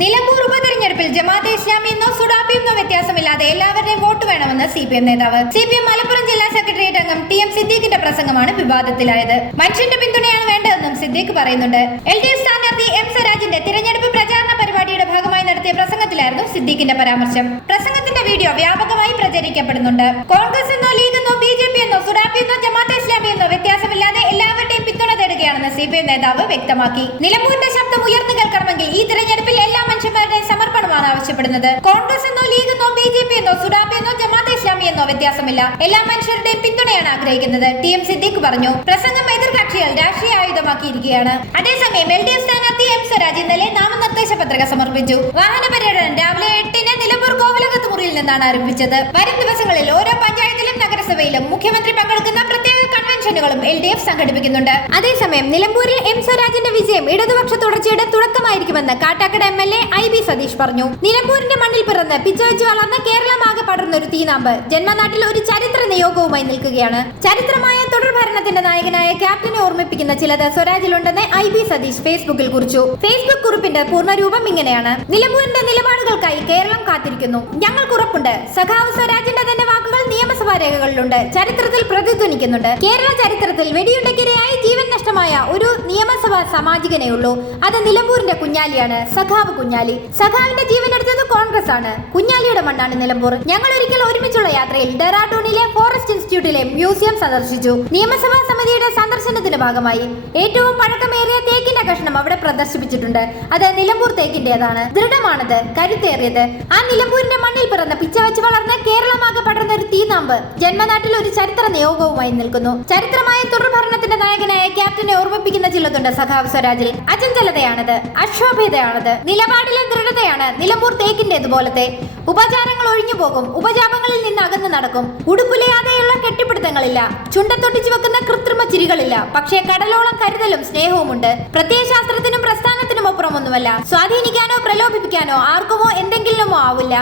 നിലമ്പൂർ ഉപതെരഞ്ഞെടുപ്പിൽ ജമാഅത്തെ ഇസ്ലാമിയെന്നോ സുഡാപ്പിയെന്നോ വ്യത്യാസമില്ലാതെ എല്ലാവരുടെയും വോട്ട് വേണമെന്ന് CPM നേതാവ്. CPM മലപ്പുറം ജില്ലാ സെക്രട്ടേറിയറ്റ് അംഗം TM സിദ്ദീഖിന്റെ പ്രസംഗമാണ് വിവാദത്തിലായത്. മനുഷ്യന്റെ പിന്തുണയാണ് വേണ്ടതെന്നും സിദ്ദീഖ് പറയുന്നുണ്ട്. LDF സ്ഥാനാർത്ഥി M സ്വരാജിന്റെ തിരഞ്ഞെടുപ്പ് പ്രചാരണ പരിപാടിയുടെ ഭാഗമായി നടത്തിയ പ്രസംഗത്തിലായിരുന്നു സിദ്ദീഖിന്റെ പരാമർശം. പ്രസംഗത്തിന്റെ വീഡിയോ വ്യാപകമായി പ്രചരിക്കപ്പെടുന്നുണ്ട്. കോൺഗ്രസ് എന്നോ ലീഗ് എന്നോ BJP എന്നോ സുഡാപ്പി എന്നോ ജമാഅത്തെ ഇസ്ലാമി എന്നോ വ്യത്യാസമില്ലാതെ എല്ലാവരുടെയും പിന്തുണ തേടുകയാണെന്ന് CPM നേതാവ് വ്യക്തമാക്കി. നിലമ്പൂരിന്റെ ശബ്ദം ഉയർന്നു കേൾക്കണമെങ്കിൽ ഈ തിരഞ്ഞെടുപ്പിൽ എല്ലാ മനുഷ്യന്മാരുടെയും സമർപ്പണമാണ് ആവശ്യപ്പെടുന്നത്. കോൺഗ്രസ് എന്നോ ലീഗ് എന്നോ BJP എന്നോ സുഡാപ്പി എന്നോ ജമാഅത്തെ ഇസ്ലാമി എന്നോ വ്യത്യാസമില്ല, എല്ലാ മനുഷ്യരുടെയും പിന്തുണയാണ് ആഗ്രഹിക്കുന്നത്, TM സിദ്ദീഖ് പറഞ്ഞു. പ്രസംഗം എതിർകക്ഷികൾ രാഷ്ട്രീയ ആയുധമാക്കിയിരിക്കുകയാണ്. അതേസമയം LDF സ്ഥാനാർത്ഥി M സ്വരാജ് ഇന്നലെ നാമനിർദ്ദേശ പത്രിക സമർപ്പിച്ചു. വാഹന പര്യടനം രാവിലെ 8-ന് നിലമ്പൂർ കോവിലകത്ത് മുറിയിൽ നിന്നാണ് ആരംഭിച്ചത്. വരും ദിവസങ്ങളിൽ ഓരോ പഞ്ചായത്തിലും നഗരസഭയിലും മുഖ്യമന്ത്രി പങ്കെടുക്കുന്ന പ്രത്യേക കൺവെൻഷനുകളും LDF സംഘടിപ്പിക്കുന്നുണ്ട്. അതേസമയം നിലമ്പൂരിൽ M സ്വരാജിന്റെ വിജയം ഇടതുപക്ഷ തുടർച്ചയുടെ തുടക്കമായിരിക്കുമെന്ന് കാട്ടാക്കട MLA IB സതീഷ് പറഞ്ഞു. നിലമ്പൂരിന്റെ മണ്ണിൽ പിറന്ന് പിച്ചവെച്ച് വളർന്ന കേരളമാകെ പടർന്ന ഒരു തീനാമ്പ് ജന്മനാട്ടിൽ ഒരു ചരിത്ര നിയോഗവുമായി നിൽക്കുകയാണ്. ചരിത്രമായ തുടർഭരണത്തിന്റെ നായകനായ ക്യാപ്റ്റനെ ഓർമ്മിപ്പിക്കുന്ന ചിലത് സ്വരാജിലുണ്ടെന്ന് IB സതീഷ് ഫേസ്ബുക്കിൽ കുറിച്ചു. ഫേസ്ബുക്ക് കുറിപ്പിന്റെ പൂർണ്ണരൂപം ഇങ്ങനെയാണ്: നിലമ്പൂരിന്റെ നിലപാടുകൾക്കായി കേരളം കാത്തിരിക്കുന്നു. ഞങ്ങൾക്ക് ഉറപ്പുണ്ട്, സഖാവ് സ്വരാജിന്റെ തന്നെ വാക്കുകൾ നിയമസഭാ രേഖകളിലുണ്ട്, ചരിത്രത്തിൽ പ്രതിധ്വനിക്കുന്നുണ്ട്. കേരള ചരിത്രത്തിൽ വെടിയുണ്ടക്കിരയായി ജീവൻ നഷ്ടമായ ഒരു നിയമസഭാ സാമാജികനേ ഉള്ളൂ. അത് നിലമ്പൂരിന്റെ കുഞ്ഞാലിയാണ്, സഖാവ് കുഞ്ഞാലി. സഖാവിന്റെ ജീവൻ എടുത്തത് കോൺഗ്രസ് ആണ്. കുഞ്ഞാലിയുടെ മണ്ണാണ് നിലമ്പൂർ. ഞങ്ങൾ ഒരിക്കൽ ഒരുമിച്ചുള്ള യാത്രയിൽ ഡെറാഡൂണിലെ ഫോറസ്റ്റ് ഇൻസ്റ്റിറ്റ്യൂട്ടിലെ മ്യൂസിയം സന്ദർശിച്ചു. നിയമസഭാ സമിതിയുടെ സന്ദർശനത്തിന്റെ ഭാഗമായി ഏറ്റവും പഴക്കമേറിയ തേക്കിന്റെ കഷ്ണം അവിടെ പ്രദർശിപ്പിച്ചിട്ടുണ്ട്. അത് നിലമ്പൂർ തേക്കിന്റേതാണ്. ദൃഢമാണത്, കരുത്തേറിയത്. ആ നിലമ്പൂരിന്റെ മണ്ണിൽ പിറന്ന പിച്ചവെച്ച് വളർന്ന കേരളമാകെ പടർന്ന ഒരു തീനാമ്പ് ജന്മനാട്ടിൽ ഒരു ചരിത്ര നിയോഗവുമായി നിൽക്കുന്നു. ചരിത്രമായ തുടർഭരണത്തിന്റെ നായകനായ ക്യാപ്റ്റനെ ഓർമ്മിപ്പിക്കുന്ന ചിലതുണ്ട് സഖാവ് സ്വരാജിൽ. അചഞ്ചലതയാണത്, അക്ഷോഭ്യതയാണത്, നിലപാടിലെ ദൃഢതയാണ് നിലമ്പൂർ തേക്കിന്റേതുപോലത്തെ. ഉപചാരങ്ങൾ ഒഴിഞ്ഞു പോകും, ഉപജാപങ്ങളിൽ നിന്ന് അകന്നു നടക്കും. ഉടുപ്പുലയാതെയുള്ള കെട്ടിപ്പിടുത്തങ്ങളില്ല, ചുണ്ടത്തൊട്ടിച്ചു വെക്കുന്ന കൃത്രിമ ചിരികളില്ല. പക്ഷേ കടലോളം കരുതലും സ്നേഹവുമുണ്ട്. പ്രത്യയശാസ്ത്രത്തിനും പ്രസ്ഥാനത്തിനും അപ്പുറമൊന്നുമല്ല. സ്വാധീനിക്കാനോ പ്രലോഭിപ്പിക്കാനോ ആർക്കുമോ എന്തെങ്കിലുമോ ആവില്ല.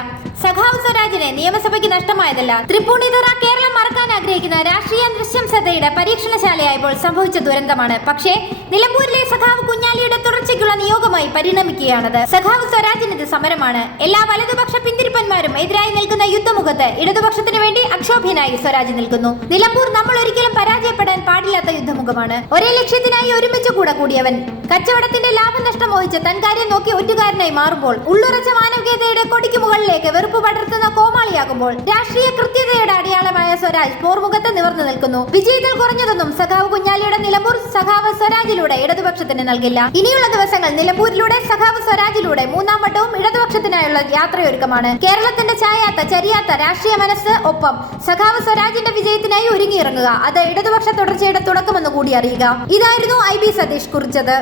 സഖാവ് സ്വരാജിനെ നിയമസഭയ്ക്ക് നഷ്ടമായതല്ല, തൃപ്പൂണിത്തുറ കേരളം മറക്കാൻ ആഗ്രഹിക്കുന്ന രാഷ്ട്രീയ നിശംസതയുടെ പരീക്ഷണശാലയായപ്പോൾ സംഭവിച്ച ദുരന്തമാണ്. പക്ഷേ നിലമ്പൂരിലെ സഖാവ് കുഞ്ഞാലിയുടെ തുടർച്ചയ്ക്കുള്ള നിയോഗമായി പരിണമിക്കുകയാണത്. സഖാവ് സ്വരാജിനത് സമരമാണ്. എല്ലാ വലതുപക്ഷ പിന്തിരിപ്പന്മാരും എതിരായി നിൽക്കുന്ന യുദ്ധമുഖത്ത് ഇടതുപക്ഷത്തിന് വേണ്ടി അക്ഷോഭ്യനായി സ്വരാജ് നിൽക്കുന്നു. നിലമ്പൂർ നമ്മൾ ഒരിക്കലും പരാജയപ്പെടാൻ പാടില്ലാത്ത യുദ്ധമുഖമാണ്. ഒരേ ലക്ഷ്യത്തിനായി ഒരുമിച്ച് കൂടിയവൻ കച്ചവടത്തിന്റെ ലാഭനഷ്ടം മോഹിച്ച് തൻ കാര്യം നോക്കി ഒറ്റുകാരനായി മാറുമ്പോൾ, ഉള്ളുറച്ച മാനവികതയുടെ കൊടിക്ക് മുകളിലേക്ക് വെറുപ്പ് പടർത്തുന്ന കോമാളിയാകുമ്പോൾ, രാഷ്ട്രീയ കൃത്യതയുടെ അടയാളമായ സ്വരാജ് പോർമുഖത്ത് നിവർന്നു നിൽക്കുന്നു. വിജയത്തിൽ കുറഞ്ഞതൊന്നും സഖാവ് കുഞ്ഞാലിയുടെ നിലമ്പൂർ സഖാവ് സ്വരാജിലൂടെ ഇടതുപക്ഷത്തിന് നൽകില്ല. ഇനിയുള്ള ദിവസങ്ങൾ നിലമ്പൂരിലൂടെ സഖാവ് സ്വരാജിലൂടെ മൂന്നാം വട്ടവും ഇടതുപക്ഷത്തിനായുള്ള യാത്രയൊരുക്കമാണ്. കേരളത്തിന്റെ ചായാത്ത ചരിയാത്ത രാഷ്ട്രീയ മനസ്സ് ഒപ്പം സഖാവ് സ്വരാജിന്റെ വിജയത്തിനായി ഒരുങ്ങിയിറങ്ങുക. അത് ഇടതുപക്ഷ തുടർച്ചയുടെ തുടക്കമെന്ന് കൂടി അറിയുക. ഇതായിരുന്നു IB സതീഷ് കുറിച്ചത്.